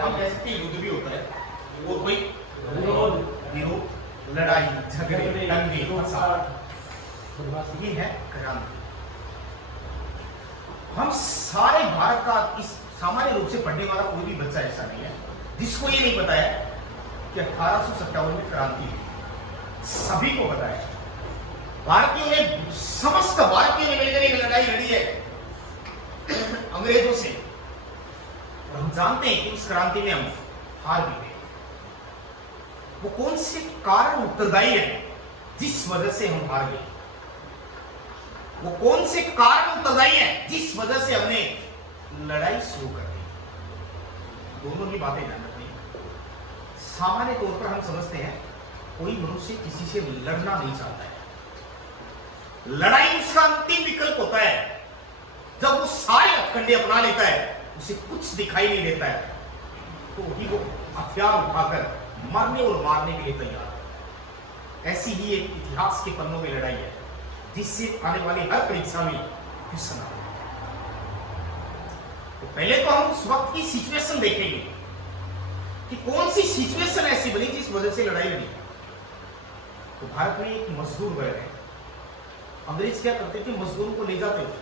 हम कह सकते हैं युद्ध भी होता है, और कोई विरोध, लड़ाई, झगड़े, दंगे, फसाद, ये है क्रांति। हम सारे भारत का इस सामान्य रूप से पढ़ने वाला कोई भी बच्चा ऐसा नहीं है जिसको ये नहीं पता है कि 1857 में क्रांति हुई। सभी को पता है, भारतीयों ने, समस्त भारतीयों ने मिलकर एक लड़ाई लड़ी है अंग्रेजों से, और हम जानते हैं कि उस क्रांति में हम हार भी गए। वो कौन से कारण उत्तरदायी है जिस वजह से हम हार गए? वो कौन से कारण उत्तरदायी है जिस वजह से हमने लड़ाई शुरू कर दी? दोनों ही बातें ध्यान रखनी है। सामान्य तौर पर हम समझते हैं कोई मनुष्य किसी से लड़ना नहीं चाहता है, लड़ाई उसका अंतिम विकल्प होता है। जब वो सारे हथकंडे अपना लेता है, उसे कुछ दिखाई नहीं देता है, तो ही वो हथियार उठाकर मरने और मारने के लिए तैयार है। ऐसी ही एक इतिहास के पन्नों में लड़ाई है जिससे आने वाली हर परीक्षा में क्वेश्चन आता है। तो पहले तो हम उस वक्त की सिचुएशन देखेंगे कि कौन सी सिचुएशन ऐसी बनी जिस वजह से लड़ाई लड़ी। तो भारत में एक मजदूर वर्ग है। अंग्रेज क्या करते थे? मजदूरों को ले जाते थे,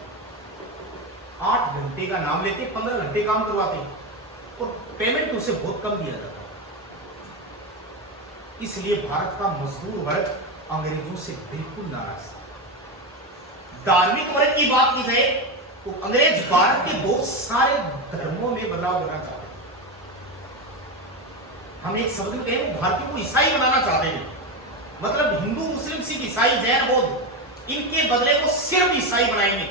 8 घंटे का नाम लेते, 15 घंटे काम करवाते, और पेमेंट उसे बहुत कम दिया जाता। इसलिए भारत का मजदूर वर्ग अंग्रेजों से बिल्कुल नाराज था। धार्मिक वर्ग की बात की जाए तो अंग्रेज भारत के बहुत सारे धर्मों में बदलाव करना चाहते थे। हम एक शब्द में कहें, भारतीयों को ईसाई बनाना चाहते थे। मतलब हिंदू, मुस्लिम, सिख, ईसाई, जैन, बौद्ध, इनके बदले को सिर्फ ईसाई बनाएंगे।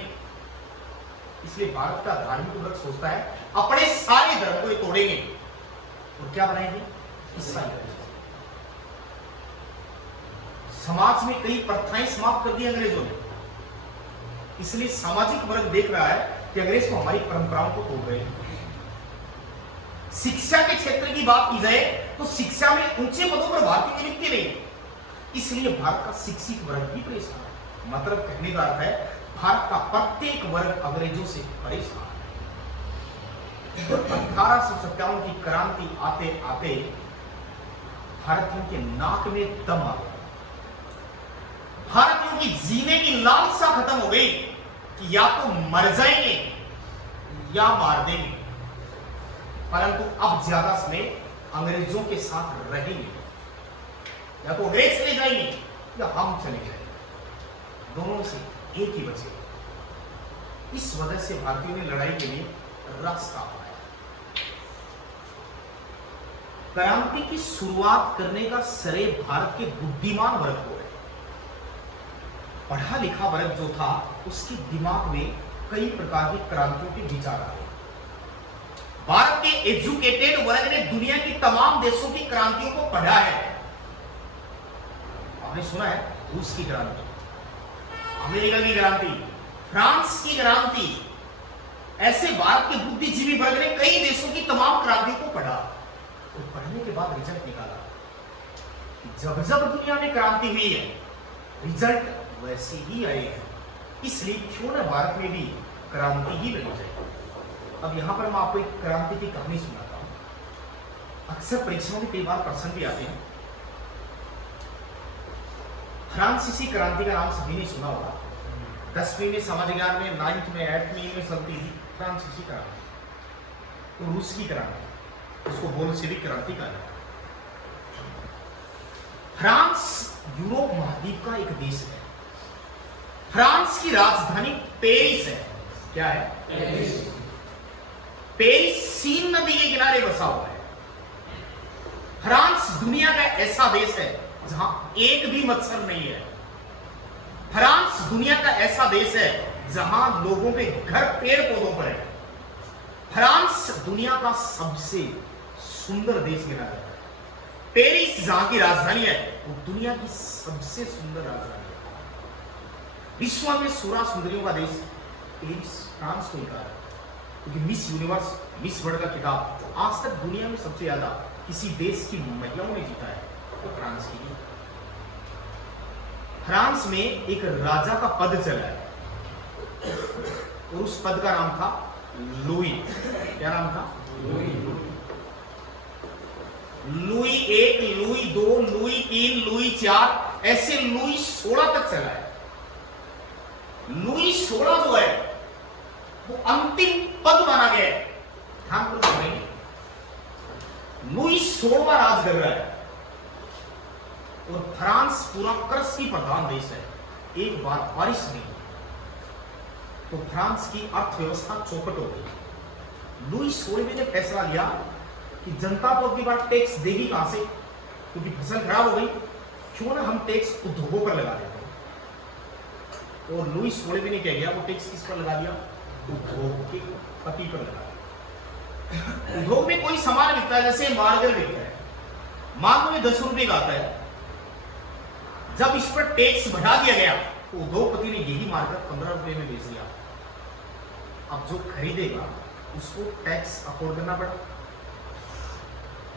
इसलिए भारत का धार्मिक वर्ग सोचता है अपने सारे धर्म को तोड़ेंगे और क्या बनाएंगे? ईसाई। समाज में कई प्रथाएं समाप्त कर दी अंग्रेजों ने। इसलिए सामाजिक वर्ग देख रहा है कि अंग्रेज को हमारी परंपराओं को तोड़ रहे हैं। शिक्षा के क्षेत्र की बात की जाए तो शिक्षा में ऊंचे पदों पर भारतीय नियुक्ति नहीं, इसलिए भारत का शिक्षित वर्ग भी परेशान है। मतलब कहने का अर्थ है भारत का प्रत्येक वर्ग अंग्रेजों से परेशान है। तो 1857 की क्रांति आते आते भारतीयों के नाक में दम आ गया। भारतीयों की जीने की लालसा खत्म हो गई कि या तो मर जाएंगे या मार देंगे, परंतु अब ज्यादा समय अंग्रेजों के साथ रहेंगे। या तो अंग्रेज चले जाएंगे या हम चले जाएंगे, दोनों से एक ही बचे। इस वजह से भारतीयों ने लड़ाई के लिए रास्ता अपनाया। क्रांति की शुरुआत करने का श्रेय भारत के बुद्धिमान वर्ग को है। पढ़ा लिखा वर्ग जो था उसके दिमाग में कई प्रकार की क्रांतियों के विचार आए। भारत के एजुकेटेड वर्ग ने दुनिया की तमाम देशों की क्रांतियों को पढ़ा है। आपने सुना है रूस की क्रांति, अमेरिका की क्रांति, फ्रांस की क्रांति। ऐसे भारत के बुद्धिजीवी वर्ग ने कई देशों की तमाम क्रांतियों को पढ़ा और पढ़ने के बाद रिजल्ट निकाला। जब जब दुनिया में क्रांति हुई है, रिजल्ट वैसे ही आए हैं। इसलिए क्यों न भारत में भी क्रांति ही लड़ी जाए। अब यहां पर मैं आपको एक क्रांति की कहानी सुनाता हूं। अक्सर परीक्षाओं में कई बार प्रश्न भी आते हैं। फ्रांसीसी क्रांति का नाम सभी ने सुना होगा। 10वीं में, समाज ज्ञान में, 9th में, 8वीं में चलती थी फ्रांसीसी क्रांति। तो रूस की क्रांति, उसको बोल्शेविक क्रांति कहा जाता है। फ्रांस यूरोप महाद्वीप का एक देश है। फ्रांस की राजधानी पेरिस है। क्या है? पेरिस सीन नदी के किनारे बसा हुआ है। फ्रांस दुनिया का ऐसा देश है जहां एक भी मच्छर नहीं है। फ्रांस दुनिया का ऐसा देश है जहां लोगों के घर पेड़ पौधों पर है। फ्रांस दुनिया का सबसे सुंदर देश गिना जाता है। पेरिस जहां की राजधानी है वो दुनिया की सबसे सुंदर राजधानी है। विश्व में 16 सुंदरियों का देश पेरिस फ्रांस को कहा है, क्योंकि मिस यूनिवर्स, मिस वर्ल्ड का खिताब आज तक दुनिया में सबसे ज्यादा किसी देश की महिलाओं ने जीता है तो फ्रांस की। फ्रांस में एक राजा का पद चला है और उस पद का नाम था लुई। क्या नाम था? लुई। 2, लुई 3, लुई 4, ऐसे लुई 16 तक चला है। लुई 16 जो है वो अंतिम पद माना गया है। ध्यान पूर्वक सुनेंगे, लुई 16वां राज कर रहा है और फ्रांस पूरा कृषि प्रधान देश है। एक बार बारिश नहीं तो फ्रांस की अर्थव्यवस्था चौपट हो गई। लुई 16वें ने फैसला लिया कि जनता तो अगली बार टैक्स देगी कहां से, क्योंकि फसल खराब हो गई, क्यों ना हम टैक्स उद्योगों पर लगा देते हैं। और लुई 16वें ने क्या किया, वो टैक्स किस पर लगा दिया, उद्योग के पति पर लगा दिया। उद्योग में कोई सामान बिकता है, जैसे मार्गर बिकता है, मान लो 10 रुपए का आता है, जब इस पर टैक्स बढ़ा दिया गया तो उद्योगपति ने यही मार्कर 15 रुपए में बेच दिया। अब जो खरीदेगा उसको टैक्स अफोर्ड करना पड़ा,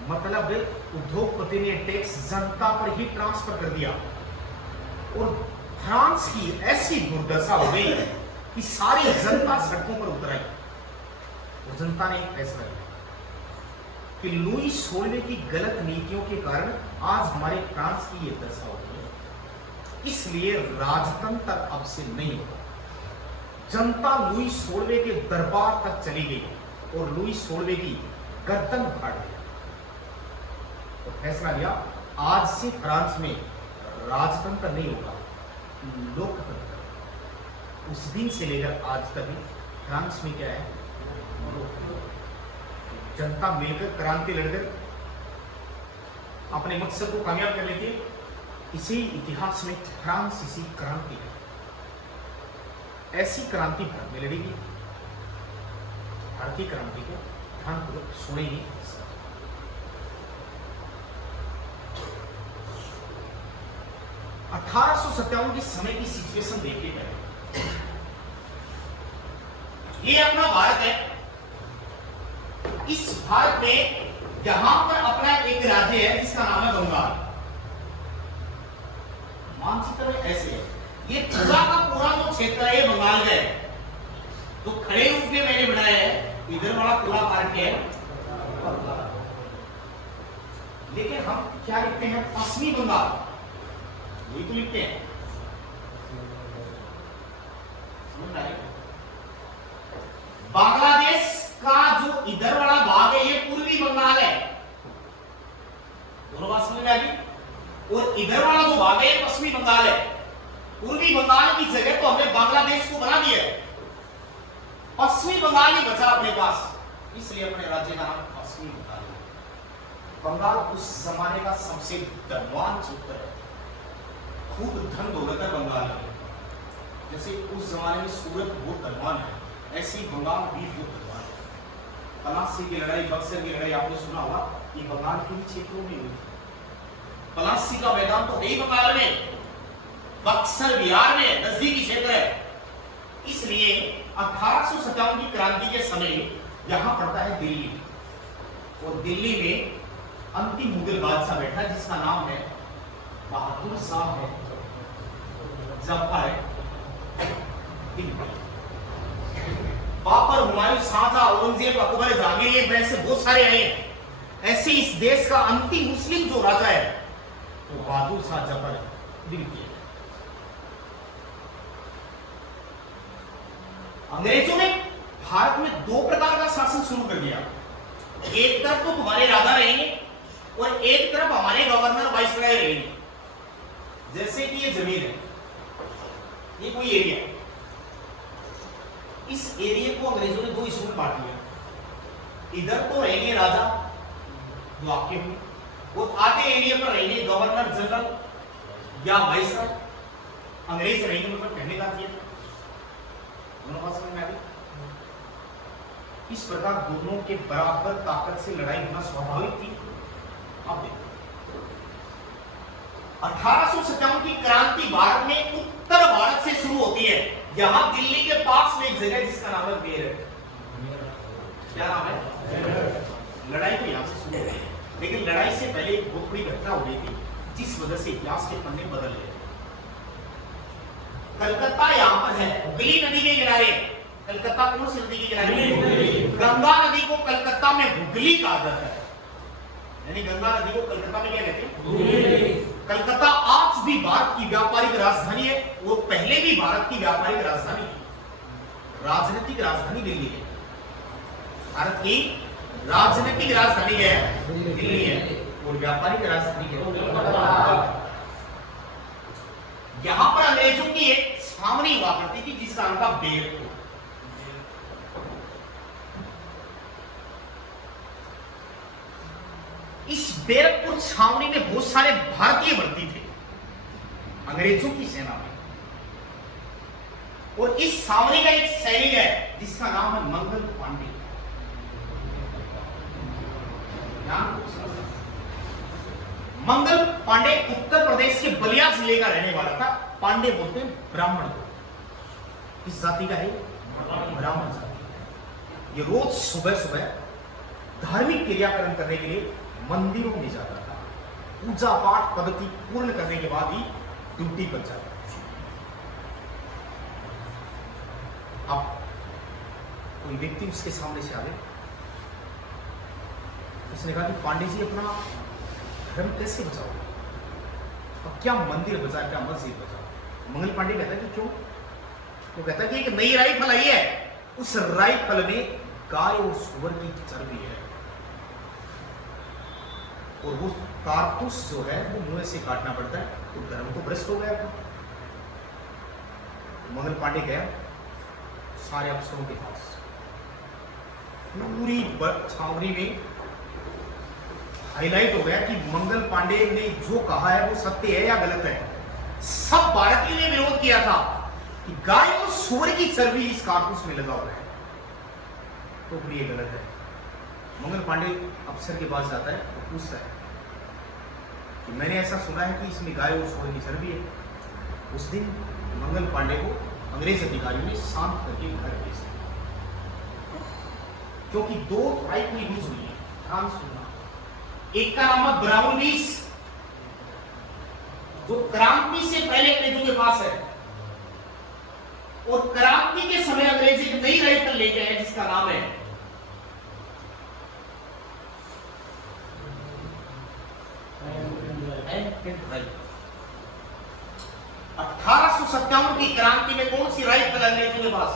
मतलब उद्योगपति ने टैक्स जनता पर ही ट्रांसफर कर दिया और फ्रांस की ऐसी दुर्दशा हो गई कि सारी जनता सड़कों पर उतर आई। और जनता ने एक फैसला लिया कि लुई 16वें की गलत नीतियों के कारण आज हमारे फ्रांस की यह दशा हो गई, इसलिए राजतंत्र अब से नहीं होगा। जनता लुई 16वें के दरबार तक चली गई और लुई 16वें की गर्दन उखाड़ दिया तो फैसला लिया, आज से फ्रांस में राजतंत्र नहीं होगा, लोकतंत्र। उस दिन से लेकर आज तक फ्रांस में क्या है, जनता मिलकर क्रांति लड़कर अपने मकसद को कामयाब कर लेती है। इसी इतिहास में फ्रांसीसी क्रांति है। ऐसी क्रांति भारत में लड़ेगी। भारतीय क्रांति को ध्यानपूर्वक सुनेंगे। 1857 के समय की सिचुएशन देखिए पहले। ये अपना भारत है। इस भारत में यहां पर अपना एक राज्य है जिसका नाम है बंगाल। मानचित्र में ऐसे है, ये पूरा का पूरा जो क्षेत्र है ये बंगाल का है। तो खड़े रूप में मैंने बनाया है, इधर वाला पूरा पार्ट है, लेकिन हम क्या लिखते हैं, पश्चिमी बंगाल, यही तो लिखते हैं। बांग्लादेश का जो इधर वाला भाग है ये पूर्वी बंगाल है। दोनों बात समझ में आ गई। और इधर वाला जो भाग है ये पश्चिमी बंगाल है। पूर्वी बंगाल की जगह तो हमने बांग्लादेश को बना दिया, पश्चिमी बंगाल ही बचा अपने पास, इसलिए अपने राज्य का नाम पश्चिमी बंगाल है। बंगाल उस जमाने का सबसे धनवान क्षेत्र है, खूब धन दौलत है बंगाल में। जैसे उस जमाने में सूरत बहुत धनवान है, ऐसी बंगाल भी बहुत धनवान है। पलासी की लड़ाई, बक्सर की लड़ाई आपने सुना होगा, ये बंगाल के ही क्षेत्रों में हुई। पलासी का मैदान तो यही बंगाल में, बक्सर बिहार में नजदीकी क्षेत्र है। इसलिए 1857 की क्रांति के समय यहां पड़ता है दिल्ली, और दिल्ली में अंतिम मुगल बादशाह बैठा है जिसका नाम है बहादुर शाह है, जफर है। बाबर, हुमायूं, शाहजहां, औरंगजेब, अकबर, जहांगीर, वैसे बहुत सारे आए हैं। ऐसे इस देश का अंतिम मुस्लिम जो राजा है तो बहादुर शाह जफर है, दिल्ली। अंग्रेजों ने भारत में दो प्रकार का शासन शुरू कर दिया। एक तरफ तो तुम्हारे राजा रहेंगे और एक तरफ हमारे गवर्नर वाइसराय रहेंगे। जैसे कि ये जमीन है, ये कोई एरिया है, इस एरिया को अंग्रेजों ने दो हिस्सों में बांट दिया। इधर तो रहेंगे राजा जो आपके होंगे, और आधे एरिया पर रहेंगे गवर्नर जनरल या वाइसराय। अंग्रेज रहेंगे, मतलब कहने का ये दोनों बात समझ में आ गई। इस प्रकार दोनों के बराबर ताकत से लड़ाई होना स्वाभाविक थी। अब देखो 1857 की क्रांति भारत में उत्तर भारत से शुरू होती है। यहां दिल्ली के पास में एक जगह जिसका नाम है मेरठ। क्या नाम है? लड़ाई तो यहां से शुरू हुई, लेकिन लड़ाई से पहले एक बहुत बड़ी घटना हो गई थी जिस वजह से इतिहास के पन्ने बदल गए। कलकत्ता यहां पर है, हुगली नदी के किनारे। कलकत्ता कौन सी नदी के किनारे? गंगा नदी को कलकत्ता में हुगली कहा जाता है। यानी गंगा नदी को कलकत्ता में क्या कहते हैं? कलकत्ता आज भी भारत की व्यापारिक राजधानी है, वो पहले भी भारत की व्यापारिक राजधानी थी। राजनीतिक राजधानी दिल्ली है, भारत की राजनीतिक राजधानी है दिल्ली है, और व्यापारिक राजधानी है कलकत्ता। यहां पर अंग्रेजों की एक छावनी हुआ करती थी जिसका नाम था बैरकपुर। इस बैरकपुर छावनी में बहुत सारे भारतीय भर्ती थे अंग्रेजों की सेना में, और इस छावनी का एक सैनिक है जिसका नाम है मंगल पांडे। मंगल पांडे उत्तर प्रदेश के बलिया जिले का रहने वाला था। पांडे बोलते हैं ब्राह्मण को। किस जाति का है? ब्राह्मण जाति। ये रोज सुबह सुबह धार्मिक क्रियाकर्म करने के लिए मंदिरों में जाता था। पूजा पाठ पद्धति पूर्ण करने के बाद ही ड्यूटी पर जाता था। अब कोई व्यक्ति उसके सामने से आ गया, उसने कहा कि पांडे जी अपना धर्म कैसे बचाओगे? अब क्या मंदिर बचा, क्या मस्जिद बचा? मंगल पांडे कहता है कि क्यों? वो कहता है कि एक नई राइफल आई है, उस राइफल में गाय और सूअर की चर्बी है, और वो कारतूस जो है वो मुंह से काटना पड़ता है, तो धर्म तो भ्रष्ट हो गया। मंगल पांडे गया सारे अफसरों के पास, पूरी छावनी में हाईलाइट हो गया कि मंगल पांडे ने जो कहा है वो सत्य है या गलत है। सब भारतीयों ने विरोध किया था कि गाय और सूअर की चर्बी इस कारतूस में लगा हुआ है, तो फिर ये गलत है। मंगल पांडे अफसर के पास जाता है और पूछता है कि मैंने ऐसा सुना है कि इसमें गाय और सूअर की चर्बी है। उस दिन मंगल पांडे को अंग्रेज अधिकारियों ने शांत करके घर भेज दिया, क्योंकि दो राइफल यूज हुई है। ध्यान सुनना, एक का नाम है ब्राउन बीस, जो क्रांति से पहले अंग्रेजों के पास है, और क्रांति के समय अंग्रेज एक नई राइफल लेके आए जिसका नाम है 1857 की क्रांति में कौन सी राइफल अंग्रेजों के पास?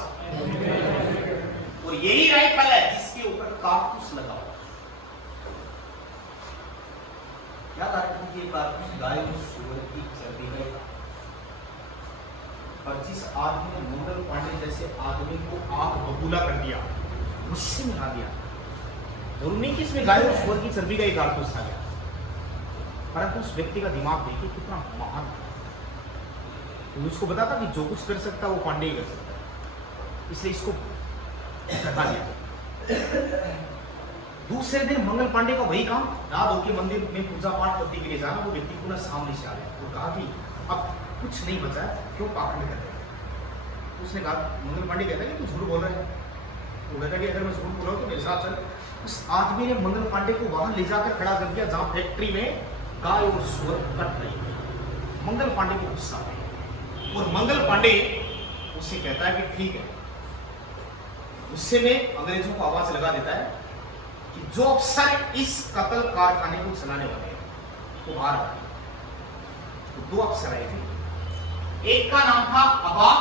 और यही राइफल है जिसके ऊपर कारतूस लगा हुआ। क्या कारतूस? ये कारतूस गाय और सूअर की चर्बी है। और जिस आदमी ने मंगल पांडे जैसे आदमी को आग बबूला कर दिया, गुस्से में आ गया, और उन्हीं की इसमें गाय और सूअर की चर्बी का एक कारतूस आ गया। परंतु उस व्यक्ति का दिमाग देखिए कितना महान था। तो उसको पता था कि जो कुछ कर सकता वो पांडे ही कर सकता है, इसलिए इसको हटा दिया। दूसरे दिन मंगल पांडे का वही काम, रात होके मंदिर में पूजा पाठ करने के लिए जाना, वो व्यक्ति पुनः सामने से आ गया और कहा कि अब कुछ नहीं बचा, क्यों पाखंड कर रहे हैं? उसने कहा, मंगल पांडे कहता है कि तू झूठ बोल रहा है। वो कहता है कि अगर मैं झूठ बोल रहा हूँ तो मेरे साथ चल। उस आदमी ने मंगल पांडे को वहां ले जाकर खड़ा कर दिया जहां फैक्ट्री में गाय और सूअर कट रही है। मंगल पांडे को गुस्सा आ गया, और मंगल पांडे उसे कहता है कि ठीक है। गुस्से में अंग्रेजों को आवाज लगा देता है कि जो अफसर इस कत्ल कारखाने को चलाने वाले हैं वो बाहर आ गए। तो दो अफसर आए थे, एक का नाम था अबाब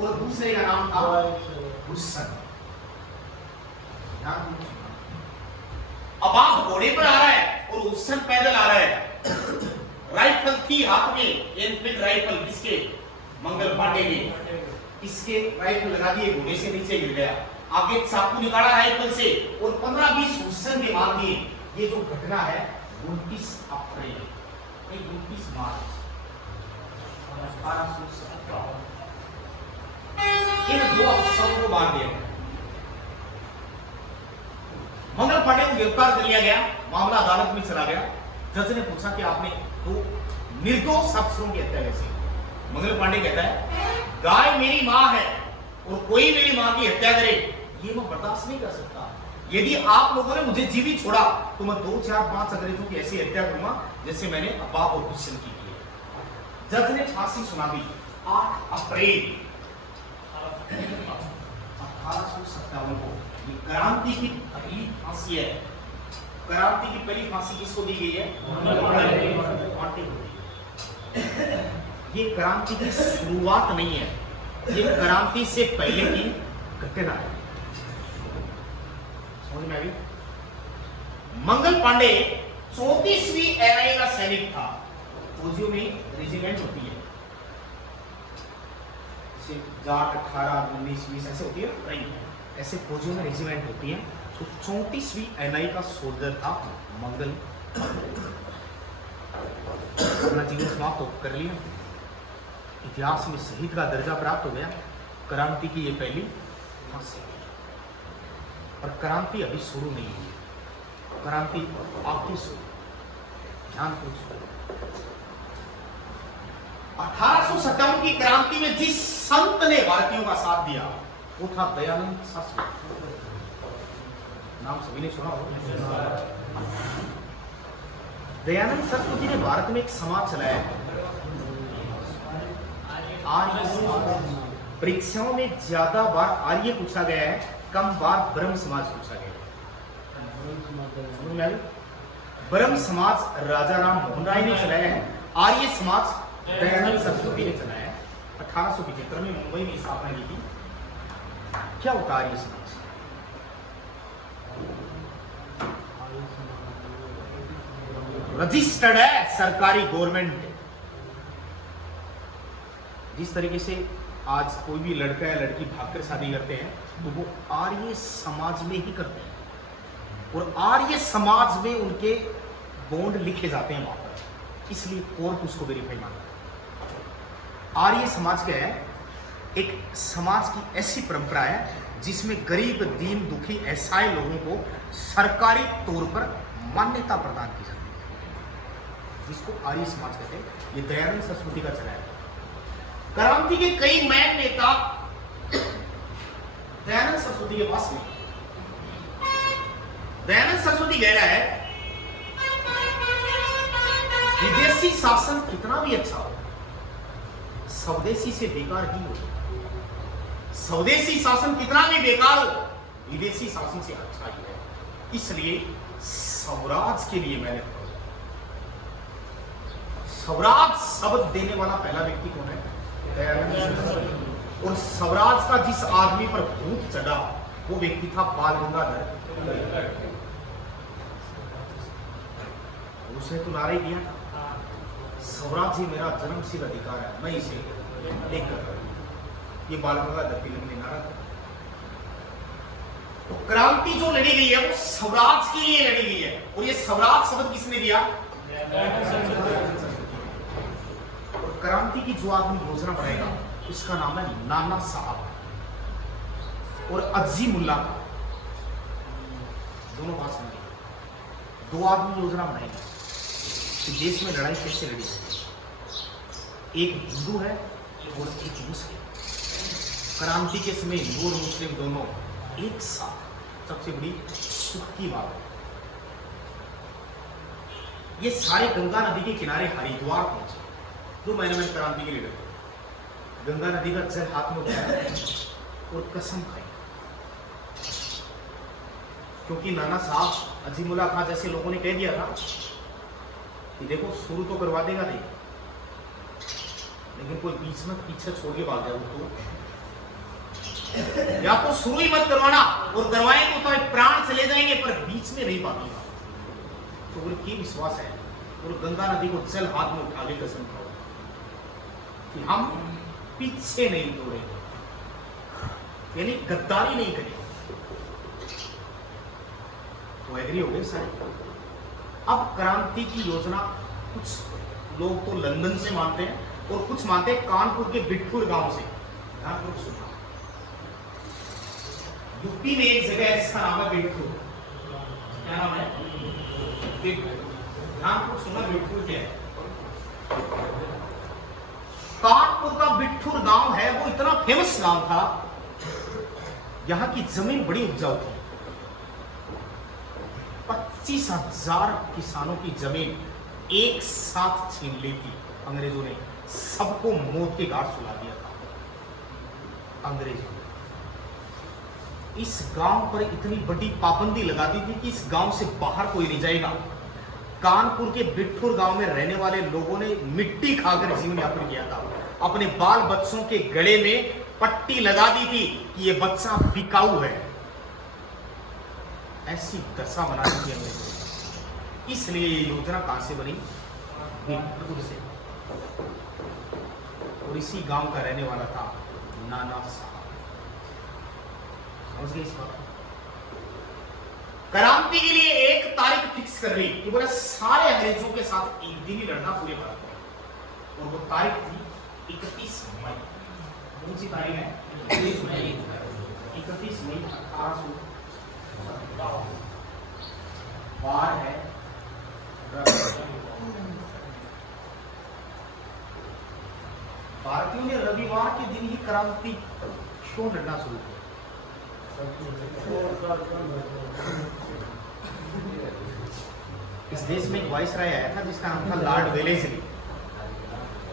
और दूसरे का नाम था हुस्सन। अबाब घोड़े पर आ रहा है और हुस्सन पैदल आ रहा है। राइफल थी हाथ में, एनफील्ड राइफल, किसके? मंगल पांडे के। इसके राइफल लगा दिए, घोड़े से नीचे गिर गया। आगे चाकू निकाला राइफल से और 15-20 हुस्सन के मार दिए। ये जो घटना है 29 अप्रैल 29 मार्च 1817 इन दो अफसरों को मार दिया। मंगल पांडे को गिरफ्तार कर लिया गया, मामला अदालत में चला गया। जज ने पूछा कि आपने दो निर्दोष अफसरों की हत्या कैसे? मंगल पांडे कहता है, गाय मेरी मां है और कोई मेरी मां की हत्या करे ये मैं बर्दाश्त नहीं कर सकता। यदि आप लोगों ने मुझे जीवित छोड़ा तो मैं 2, 4, 5 अंग्रेजों की ऐसी हत्या करूंगा जैसे मैंने अबाब और हुस्सन की है। जज ने फांसी सुना दी 8 अप्रैल 1857 को। ये क्रांति की पहली फांसी है। क्रांति की पहली फांसी किसको दी गई है? कांटे को दी गई। ये क्रांति की शुरुआत नहीं है, ये क्रांति से पहले की घटना है। समझ में आ गई? मंगल पांडे 34वीं एनआईए का सैनिक था। फौजियों में रेजिमेंट होती है, जाट 18, 19, 20 ऐसे होती है नहीं, ऐसे फौजियों में रेजिमेंट होती है। तो 34वीं एनआई का सोल्जर था मंगल। अपना जीवन समाप्त कर लिया, इतिहास में शहीद का दर्जा प्राप्त हो गया। क्रांति की ये पहली फांसी, और क्रांति अभी शुरू नहीं हुई, क्रांति आगे शुरू। ध्यान पूछो, 1857 की क्रांति में जिस संत ने भारतीयों का साथ दिया वो था दयानंद सरस्वती। नाम सभी ने सुना होगा। दयानंद सरस्वती ने भारत में एक समाज चलाया है, आर्य समाज। परीक्षाओं में ज्यादा बार आर्य पूछा गया है, कम बार ब्रह्म समाज पूछा गया है। ब्रह्म समाज राजा राम मोहन राय ने चलाया है, आर्य समाज दयानंद सरस्वती ने चलाया है। 1875 में मुंबई में स्थापना की थी। क्या होता आर्य समाज? रजिस्टर्ड है, सरकारी गवर्नमेंट। जिस तरीके से आज कोई भी लड़का या लड़की भागकर शादी करते हैं तो वो आर्य समाज में ही करते हैं, और आर्य समाज में उनके बॉन्ड लिखे जाते हैं वहां पर, इसलिए कोर्ट उसको वेरीफाई मानता है। आर्य समाज क्या है? एक समाज की ऐसी परंपरा है जिसमें गरीब, दीन, दुखी, असहाय लोगों को सरकारी तौर पर मान्यता प्रदान की जाती है, जिसको आर्य समाज कहते हैं। ये दयानंद सरस्वती का चला है। क्रांति के कई मैन नेता दयानंद सरस्वती के पास नहीं। दयानंद सरस्वती कह रहा है विदेशी शासन कितना भी अच्छा हो, स्वदेशी से बेकार ही हो। स्वदेशी शासन कितना भी बेकार हो, विदेशी शासन से अच्छा ही है। इसलिए स्वराज के लिए मैंने स्वराज शब्द देने वाला पहला व्यक्ति कौन है? दयानंद सरस्वती। और स्वराज का जिस आदमी पर भूत चढ़ा वो व्यक्ति था बाल गंगाधर। उसने तो नारा ही दिया था, स्वराज ही मेरा जन्मसिद्ध अधिकार है, मैं इसे लेकर। ये बाल गंगाधर तिलक ने नारा था। तो क्रांति जो लड़ी गई है वो स्वराज के लिए लड़ी गई है, और ये स्वराज शब्द किसने दिया? और क्रांति की जो आदमी योजना बनाएगा उसका नाम है नाना साहब और अजीमुल्लाह का। दोनों बात समझिए, दो आदमी योजना बनाएंगे कि देश में लड़ाई कैसे लड़ी जाएगी। एक हिंदू है और एक मुस्लिम। क्रांति के समय हिंदू और मुस्लिम दोनों एक साथ, सबसे बड़ी सुख की बात है। ये सारे गंगा नदी के किनारे हरिद्वार पहुंचे, जो महीने में क्रांति के लीडर थे। गंगा नदी का जल हाथ में उठाया और कसम खाई, क्योंकि नाना साहब अजीमुल्लाह खां जैसे लोगों ने कह दिया था कि देखो शुरू तो करवा देगा नहीं, लेकिन कोई बीच में पीछे छोड़ के भाग जाए तो, या तो शुरू ही मत करवाना, और करवाएं तो प्राण चले जाएंगे, पर बीच में नहीं भागेगा। तो उनकी विश्वास है, और गंगा नदी को जल हाथ में उठा के कसम खाओ कि हम पीछे नहीं दौड़ेंगे, यानी गद्दारी नहीं करेंगे। तो एग्री हो गए सारे। अब क्रांति की योजना कुछ लोग तो लंदन से मानते हैं और कुछ मानते हैं कानपुर के बिठपुर गांव से। सुना यूपी में एक जगह है जिसका नाम है बिठपुर। क्या नाम है? कानपुर सुना? बिठपुर क्या है? कानपुर का बिठपुर गांव है, वो इतना फेमस गांव था, यहां की जमीन बड़ी उपजाऊ थी। 25,000 किसानों की जमीन एक साथ छीन ली थी अंग्रेजों ने, सबको मौत के घाट सुला दिया था अंग्रेजों ने। इस गांव पर इतनी बड़ी पाबंदी लगा दी थी कि इस गांव से बाहर कोई नहीं जाएगा। कानपुर के बिट्ठुर गांव में रहने वाले लोगों ने मिट्टी खाकर जीवन यापन किया था। अपने बाल बच्चों के गले में पट्टी लगा दी थी कि ये बच्चा बिकाऊ है। ऐसी दशा बना दी थी हमने। इसलिए ये योजना कहां से बनी? बिट्ठुर से। और इसी गांव का रहने वाला था नाना साहब। समझ गए इस बात? क्रांति के लिए एक तारीख फिक्स कर रही कि बोले सारे अंग्रेजों के साथ एक दिन ही लड़ना पूरे भारत में। और वो तारीख थी 31 मई। कौन सी तारीख है? 31 मई 1857। वार है भारतीयों ने रविवार के दिन ही क्रांति क्यों लड़ना शुरू किया? इस देश में एक वाइसराय आया था जिसका नाम था लॉर्ड वेलेस्ली।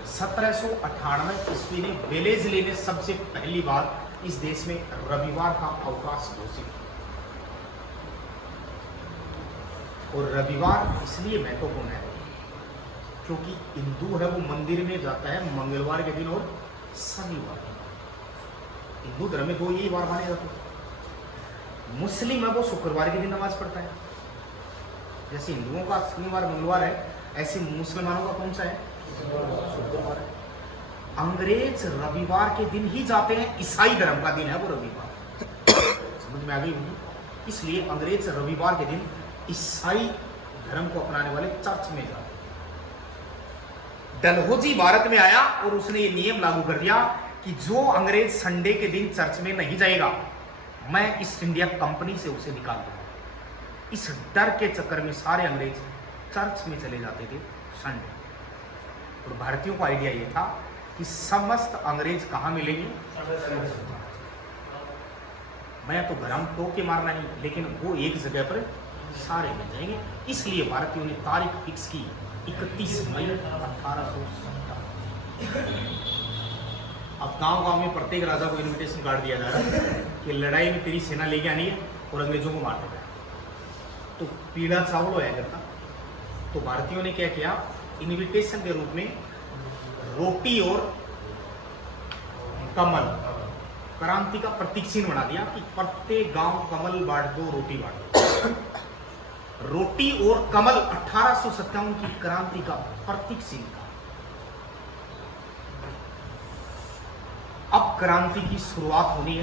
1798 ईस्वी में वेलेस्ली ने सबसे पहली बार इस देश में रविवार का अवकाश घोषित किया। और रविवार इसलिए महत्वपूर्ण है क्योंकि हिंदू है वो मंदिर में जाता है मंगलवार के दिन और शनिवार। हिंदू धर्म में 2 ही वार माने जाते हैं। मुस्लिम है वो शुक्रवार के दिन नमाज पढ़ता है। जैसे हिंदुओं का शनिवार मंगलवार है, ऐसे मुसलमानों का कौन सा है? शुक्रवार है। अंग्रेज रविवार के दिन ही जाते हैं, ईसाई धर्म का दिन है वो रविवार। समझ में आ गई होगी? इसलिए अंग्रेज रविवार के दिन ईसाई धर्म को अपनाने वाले चर्च में जाते। डलहौजी भारत में आया और उसने ये नियम लागू कर दिया कि जो अंग्रेज संडे के दिन चर्च में नहीं जाएगा, मैं ईस्ट इंडिया कंपनी से उसे निकाल दूंगा। इस डर के चक्कर में सारे अंग्रेज चर्च में चले जाते थे संडे। और भारतीयों को आइडिया ये था कि समस्त अंग्रेज कहां मिलेंगे? मैं तो भरम तो के मारना ही, लेकिन वो एक जगह पर सारे मिल जाएंगे। इसलिए भारतीयों ने तारीख फिक्स की 31 मई 1870। अब गांव-गांव में प्रत्येक राजा को इनविटेशन कार्ड दिया जा रहा है कि लड़ाई में तेरी सेना लेके आनी है और अंग्रेजों को मार देना है। तो पीड़ा चावल होया करता। तो भारतीयों ने क्या किया? इनविटेशन के रूप में रोटी और कमल क्रांति का प्रतीक चिन्ह बना दिया कि प्रत्येक गांव कमल बांट दो, रोटी बांट दो। रोटी और कमल 1857 की क्रांति का प्रतीक चिन्ह था। अब क्रांति की शुरुआत होनी है।